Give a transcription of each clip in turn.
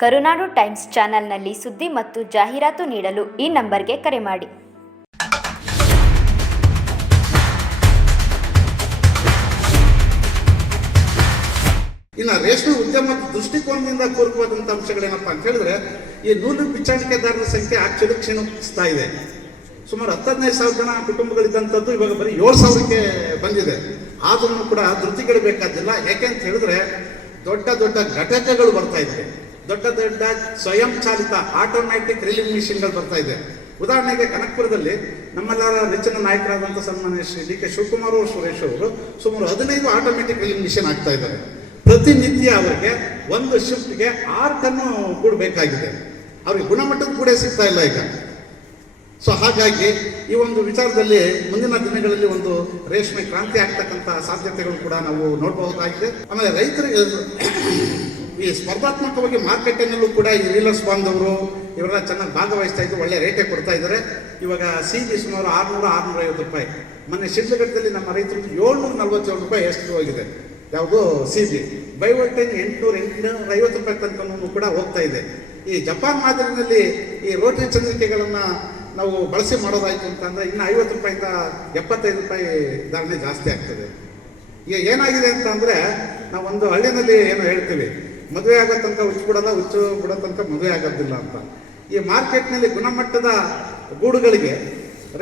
ಕರುನಾಡು times ಚಾನೆಲ್ನಲ್ಲಿ ಸುದ್ದಿ ಮತ್ತು ಜಾಹೀರಾತು ನೀಡಲು ಈ ನಂಬರ್ಗೆ ಕರೆ ಮಾಡಿ. ಇನ್ನು ರೇಷ್ಮೆ ಉದ್ಯಮದ ದೃಷ್ಟಿಕೋನದಿಂದ ಪೂರಕವಾದಂಥ ಅಂಶಗಳೇನಪ್ಪ ಅಂತ ಹೇಳಿದ್ರೆ, ಈ ನೂಲು ಪಿಚಾಣಿಕೆದಾರರ ಸಂಖ್ಯೆ ಆಕ್ಚುಲಿ ಕ್ಷೀಣಿಸ್ತಾ ಇದೆ. ಸುಮಾರು ಹತ್ತದೈದು ಸಾವಿರ ಜನ ಕುಟುಂಬಗಳಿದ್ದಂಥದ್ದು ಇವಾಗ ಬರೀ ಏಳು ಸಾವಿರಕ್ಕೆ ಬಂದಿದೆ. ಆದ್ರೂ ಕೂಡ ಧೃತಿಗೆಡಬೇಕಾದಿಲ್ಲ. ಯಾಕೆ ಅಂತ ಹೇಳಿದ್ರೆ, ದೊಡ್ಡ ದೊಡ್ಡ ಘಟಕಗಳು ಬರ್ತಾ ಇದೆ ದೊಡ್ಡ ದೊಡ್ಡ ಸ್ವಯಂ ಚಾಲಿತ ಆಟೋಮ್ಯಾಟಿಕ್ ರಿಲಿಂಗ್ ಮಿಷಿನ್ಗಳು ಬರ್ತಾ ಇದೆ. ಉದಾಹರಣೆಗೆ ಕನಕಪುರದಲ್ಲಿ ನಮ್ಮೆಲ್ಲರ ನೆಚ್ಚಿನ ನಾಯಕರಾದಂಥ ಸನ್ಮಾನ್ಯ ಶ್ರೀ ಡಿ ಕೆ ಶಿವಕುಮಾರ್ ಸುರೇಶ್ ಅವರು ಸುಮಾರು ಹದಿನೈದು ಆಟೋಮೆಟಿಕ್ ರಿಲಿಂಗ್ ಮಿಷಿನ್ ಆಗ್ತಾ ಇದ್ದಾರೆ ಪ್ರತಿನಿತ್ಯ ಅವರಿಗೆ ಒಂದು ಶಿಫ್ಟ್ಗೆ ಆರು ಟನ್ನು ಕೂಡಬೇಕಾಗಿದೆ. ಅವ್ರಿಗೆ ಗುಣಮಟ್ಟದ ಕೂಡ ಸಿಗ್ತಾ ಇಲ್ಲ ಈಗ. ಸೊ ಹಾಗಾಗಿ ಈ ಒಂದು ವಿಚಾರದಲ್ಲಿ ಮುಂದಿನ ದಿನಗಳಲ್ಲಿ ಒಂದು ರೇಷ್ಮೆ ಕ್ರಾಂತಿ ಆಗ್ತಕ್ಕಂಥ ಸಾಧ್ಯತೆಗಳು ಕೂಡ ನಾವು ನೋಡಬಹುದಾಗಿದೆ. ಆಮೇಲೆ ರೈತರಿಗೆ ಈ ಸ್ಪರ್ಧಾತ್ಮಕವಾಗಿ ಮಾರ್ಕೆಟಿನಲ್ಲೂ ಕೂಡ ಈ ರೀಲರ್ಸ್ ಬಾಂಧವರು ಇವರೆಲ್ಲ ಚೆನ್ನಾಗಿ ಭಾಗವಹಿಸ್ತಾ ಇದ್ದು ಒಳ್ಳೆ ರೇಟೇ ಕೊಡ್ತಾ ಇದ್ದಾರೆ. ಇವಾಗ ಸಿ ಬಿ ಸುಮಾರು ಆರುನೂರ ಆರುನೂರ ಐವತ್ತು ರೂಪಾಯಿ. ಮೊನ್ನೆ ಶಿಡ್ಲಘಟ್ಟದಲ್ಲಿ ನಮ್ಮ ರೈತರಿಗೆ ಏಳ್ನೂರ ನಲ್ವತ್ತೇಳು ರೂಪಾಯಿ ಎಷ್ಟು ಹೋಗಿದೆ. ಯಾವುದು ಸಿ ಬಿ ವೋಲ್ಟೇಜ್ ಎಂಟುನೂರ ಎಂಟುನೂರ ಐವತ್ತು ರೂಪಾಯಿ ತನಕ ಕೂಡ ಹೋಗ್ತಾ ಇದೆ. ಈ ಜಪಾನ್ ಮಾದರಿನಲ್ಲಿ ಈ ರೋಟರಿ ಚಂದ್ರಿಕೆಗಳನ್ನು ನಾವು ಬಳಸಿ ಮಾಡೋದಾಯಿತು ಅಂತಂದರೆ ಇನ್ನು ಐವತ್ತು ರೂಪಾಯಿಂದ ಎಪ್ಪತ್ತೈದು ರೂಪಾಯಿ ಧಾರಣೆ ಜಾಸ್ತಿ ಆಗ್ತದೆ. ಈಗ ಏನಾಗಿದೆ ಅಂತ ಅಂದರೆ ನಾವು ಒಂದು ಹಳ್ಳಿನಲ್ಲಿ ಏನು ಹೇಳ್ತೀವಿ. ಮದುವೆ ಆಗೋ ತನಕ ಹುಚ್ಚು ಬಿಡೋಲ್ಲ, ಹುಚ್ಚು ಬಿಡೋ ತನಕ ಮದುವೆ ಆಗೋದಿಲ್ಲ ಅಂತ. ಈ ಮಾರ್ಕೆಟ್ನಲ್ಲಿ ಗುಣಮಟ್ಟದ ಗೂಡುಗಳಿಗೆ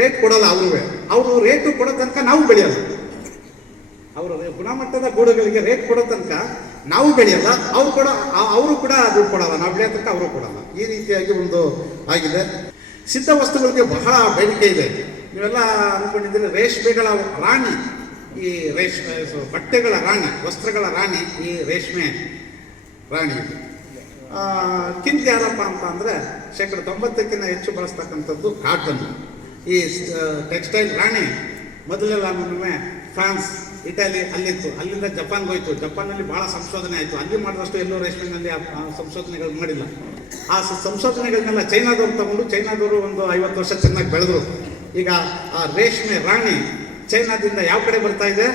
ರೇಟ್ ಕೊಡೋಲ್ಲ ಅವರು ಅವರು ರೇಟು ಕೊಡೋ ತನಕ ನಾವು ಬೆಳೆಯಲ್ಲ. ಅವರು ಗುಣಮಟ್ಟದ ಗೂಡುಗಳಿಗೆ ರೇಟ್ ಕೊಡೋ ತನಕ ನಾವು ಬೆಳೆಯಲ್ಲ, ಅವ್ರು ಕೂಡ, ಅವರು ಕೂಡ ದುಡ್ಡು ಕೊಡೋಲ್ಲ. ನಾವು ಬೆಳೆಯೋ ತನಕ ಅವರು ಕೊಡಲ್ಲ. ಈ ರೀತಿಯಾಗಿ ಒಂದು ಆಗಿದೆ. ಸಿದ್ಧ ವಸ್ತುಗಳಿಗೆ ಬಹಳ ಬೇಡಿಕೆ ಇದೆ. ನೀವೆಲ್ಲ ಅಂದ್ಕೊಂಡಿದ್ದೀರಿ ರೇಷ್ಮೆಗಳ ರಾಣಿ, ಈ ರೇಷ್ಮೆ ಬಟ್ಟೆಗಳ ರಾಣಿ, ವಸ್ತ್ರಗಳ ರಾಣಿ ಈ ರೇಷ್ಮೆ. ರಾಣಿ. ಕಿಂತ್ಯಾರಪ್ಪ ಕಿಂತ ಯಾರಪ್ಪ ಅಂತ ಅಂದರೆ ಶೇಕಡ ತೊಂಬತ್ತಕ್ಕಿಂತ ಹೆಚ್ಚು ಬಳಸ್ತಕ್ಕಂಥದ್ದು ಕಾಟನ್ ಈ ಟೆಕ್ಸ್ಟೈಲ್ ರಾಣಿ. ಮೊದಲೆಲ್ಲ ನಮ್ಮೊಮ್ಮೆ ಫ್ರಾನ್ಸ್, ಇಟಲಿ ಅಲ್ಲಿತ್ತು. ಅಲ್ಲಿಂದ ಜಪಾನ್ಗೆ ಹೋಯ್ತು. ಜಪಾನಲ್ಲಿ ಭಾಳ ಸಂಶೋಧನೆ ಆಯಿತು. ಅಲ್ಲಿ ಮಾಡಿದಷ್ಟು ಎಲ್ಲೋ ರೇಷ್ಮೆನಲ್ಲಿ ಸಂಶೋಧನೆಗಳು ಮಾಡಿಲ್ಲ. ಆ ಸಂಶೋಧನೆಗಳನ್ನೆಲ್ಲ ಚೈನಾದವ್ರು ತಗೊಂಡು ಚೈನಾದವರು ಒಂದು ಐವತ್ತು ವರ್ಷ ಚೆನ್ನಾಗಿ ಬೆಳೆದ್ರು. ಈಗ ಆ ರೇಷ್ಮೆ ರಾಣಿ ಚೈನಾದಿಂದ ಯಾವ ಕಡೆ ಬರ್ತಾ ಇದೆ?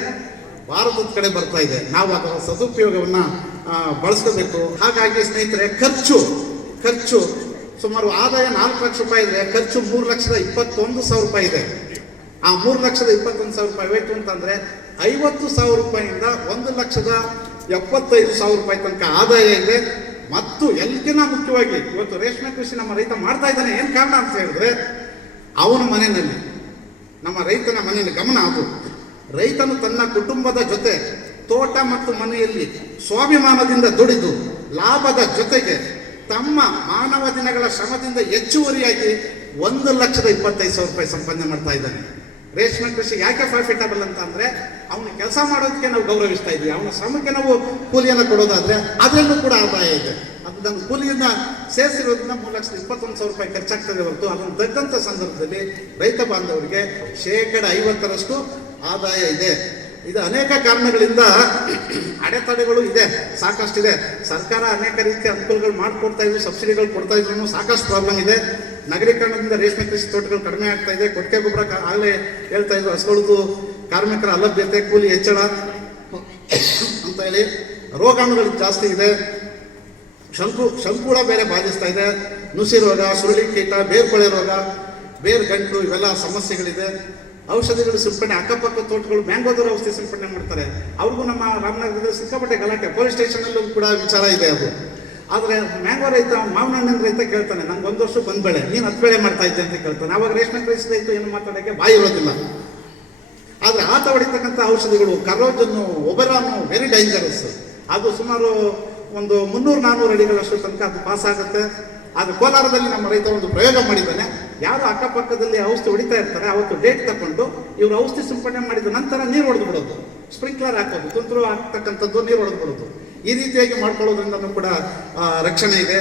ಭಾರತದ ಕಡೆ ಬರ್ತಾ ಇದೆ. ನಾವು ಅದರ ಸದುಪಯೋಗವನ್ನು ಬಳಸ್ಕೋಬೇಕು. ಹಾಗಾಗಿ ಸ್ನೇಹಿತರೆ, ಖರ್ಚು ಖರ್ಚು. ಸುಮಾರು ಆದಾಯ ನಾಲ್ಕು ಲಕ್ಷ ರೂಪಾಯಿ ಇದೆ ಖರ್ಚು ಮೂರು ಲಕ್ಷದ ಇಪ್ಪತ್ತೊಂದು ಸಾವಿರ ರೂಪಾಯಿ ಇದೆ. ಆ ಮೂರು ಲಕ್ಷದ ಇಪ್ಪತ್ತೊಂದು ಸಾವಿರ ರೂಪಾಯಿ ಬೇಕು ಅಂತಂದ್ರೆ ಐವತ್ತು ಸಾವಿರ ರೂಪಾಯಿಯಿಂದ ಒಂದು ಲಕ್ಷದ ಎಪ್ಪತ್ತೈದು ಸಾವಿರ ರೂಪಾಯಿ ತನಕ ಆದಾಯ ಇದೆ. ಮತ್ತು ಎಲ್ಲಿಗಿನ ಮುಖ್ಯವಾಗಿ ಇವತ್ತು ರೇಷ್ಮೆ ಕೃಷಿ ನಮ್ಮ ರೈತ ಮಾಡ್ತಾ ಇದ್ದಾನೆ. ಏನು ಕಾರಣ ಅಂತ ಹೇಳಿದ್ರೆ ಅವನ ಮನೆಯಲ್ಲಿ, ನಮ್ಮ ರೈತನ ಮನೆಯಲ್ಲಿ ಗಮನ ಅದು ರೈತನು ತನ್ನ ಕುಟುಂಬದ ಜೊತೆ ತೋಟ ಮತ್ತು ಮನೆಯಲ್ಲಿ ಸ್ವಾಭಿಮಾನದಿಂದ ದುಡಿದು ಲಾಭದ ಜೊತೆಗೆ ತಮ್ಮ ಮಾನವ ದಿನಗಳ ಶ್ರಮದಿಂದ ಹೆಚ್ಚುವರಿಯಾಗಿ ಒಂದು ಲಕ್ಷದ ಇಪ್ಪತ್ತೈದು ಸಾವಿರ ರೂಪಾಯಿ ಸಂಪಾದನೆ ಮಾಡ್ತಾ ಇದ್ದಾನೆ. ರೇಷ್ಮೆ ಕೃಷಿ ಯಾಕೆ ಪ್ರಾಫಿಟಬಲ್ ಅಂತ ಅಂದ್ರೆ, ಅವನು ಕೆಲಸ ಮಾಡೋದಕ್ಕೆ ನಾವು ಗೌರವಿಸ್ತಾ ಇದ್ವಿ ಅವನ ಶ್ರಮಕ್ಕೆ ನಾವು ಕೂಲಿಯನ್ನು ಕೊಡೋದಾದ್ರೆ ಅದರಲ್ಲೂ ಕೂಡ ಆದಾಯ ಇದೆ. ಅದು ನಮ್ಮ ಕೂಲಿಯನ್ನ ಸೇರಿಸಿರೋದ್ರಿಂದ ಮೂರು ಲಕ್ಷದ ಇಪ್ಪತ್ತೊಂದು ಸಾವಿರ ರೂಪಾಯಿ ಖರ್ಚಾಗ್ತದೆ ಹೊರತು ಅದನ್ನು ತಗ್ಗಂಥ ಸಂದರ್ಭದಲ್ಲಿ ರೈತ ಬಾಂಧವರಿಗೆ ಶೇಕಡ ಐವತ್ತರಷ್ಟು ಆದಾಯ ಇದೆ. ಇದು ಅನೇಕ ಕಾರಣಗಳಿಂದ ಅಡೆತಡೆಗಳು ಇದೆ, ಸಾಕಷ್ಟಿದೆ. ಸರ್ಕಾರ ಅನೇಕ ರೀತಿಯ ಅನುಕೂಲಗಳು ಮಾಡಿಕೊಡ್ತಾ ಇದ್ರು ಸಬ್ಸಿಡಿಗಳು ಕೊಡ್ತಾ ಇದ್ರು ಸಾಕಷ್ಟು ಪ್ರಾಬ್ಲಮ್ ಇದೆ. ನಗರೀಕರಣದಿಂದ ರೇಷ್ಮೆ ಕೃಷಿ ತೋಟಗಳು ಕಡಿಮೆ ಆಗ್ತಾ ಇದೆ. ಕೊಟ್ಟಿಗೆ ಗೊಬ್ಬರ ಆಗಲೇ ಹೇಳ್ತಾ ಇದ್ರು ಹಸುಗಳದ್ದು ಕಾರ್ಮಿಕರ ಅಲಭ್ಯತೆ, ಕೂಲಿ ಹೆಚ್ಚಳ ಅಂತ ಹೇಳಿ. ರೋಗಾಣುಗಳು ಜಾಸ್ತಿ ಇದೆ. ಶಂಕು ಶಂಕುಳ ಬೇರೆ ಬಾಧಿಸ್ತಾ ಇದೆ. ನುಸಿ ರೋಗ, ಸುರುಳಿ ಕೀಟ, ಬೇರ್ಕೊಳೆ ರೋಗ ಬೇರ್ ಗಂಟು ಇವೆಲ್ಲ ಸಮಸ್ಯೆಗಳಿದೆ. ಔಷಧಿಗಳು ಸಿಂಪಡಣೆ, ಅಕ್ಕಪಕ್ಕ ತೋಟಗಳು, ಮ್ಯಾಂಗೋದರ ಔಷಧಿ ಸಿಂಪಡಣೆ ಮಾಡ್ತಾರೆ. ಅವ್ರಿಗೂ ನಮ್ಮ ರಾಮನಗರದಲ್ಲಿ ಸಿಕ್ಕಾಪಟ್ಟೆ ಗಲಾಟೆ. ಪೊಲೀಸ್ ಸ್ಟೇಷನಲ್ಲೂ ಕೂಡ ವಿಚಾರ ಇದೆ ಅದು. ಆದರೆ ಮ್ಯಾಂಗೋ ರೈತ ಮಾವಿನ ಹಣ್ಣಿನ ರೈತ ಕೇಳ್ತಾನೆ, ನಂಗೆ ಒಂದು ವರ್ಷ ಬಂದ್ ಬೆಳೆ ನೀನು ಹತ್ತು ಬೆಳೆ ಮಾಡ್ತಾ ಇದ್ದೆ ಅಂತ ಕೇಳ್ತಾನೆ. ಅವಾಗ ರೇಷ್ಮೆ ಕೃಷಿ ರೈತ ಏನು ಮಾತಾಡೋಕ್ಕೆ ಬಾಯಿ ಇರೋದಿಲ್ಲ. ಆದರೆ ಆತ ಹೊಡಿತಕ್ಕಂಥ ಔಷಧಿಗಳು, ಕರೋಜನ್ನು, ಒಬರಾನು ವೆರಿ ಡೇಂಜರಸ್ ಅದು ಸುಮಾರು ಒಂದು ಮುನ್ನೂರು ನಾನ್ನೂರು ಅಡಿಗಳಷ್ಟು ತನಕ ಅದು ಪಾಸ್ ಆಗುತ್ತೆ. ಅದು ಕೋಲಾರದಲ್ಲಿ ನಮ್ಮ ರೈತ ಒಂದು ಪ್ರಯೋಗ ಮಾಡಿದ್ದಾನೆ. ಯಾರು ಅಕ್ಕಪಕ್ಕದಲ್ಲಿ ಔಷಧಿ ಹೊಡಿತಾ ಇರ್ತಾರೆ, ಅವತ್ತು ಡೇಟ್ ತಗೊಂಡು ಇವರು ಔಷಧಿ ಸಿಂಪಡಣೆ ಮಾಡಿದ ನಂತರ ನೀರು ಹೊಡೆದು ಬಿಡೋದು. ಸ್ಪ್ರಿಂಕ್ಲರ್ ಹಾಕೋದು, ತುಂತುರು ಹಾಕ್ತಕ್ಕಂಥದ್ದು ನೀರು ಹೊಡೆದು ಬಿಡೋದು. ಈ ರೀತಿಯಾಗಿ ಮಾಡ್ಕೊಳ್ಳೋದ್ರಿಂದ ಕೂಡ ರಕ್ಷಣೆ ಇದೆ.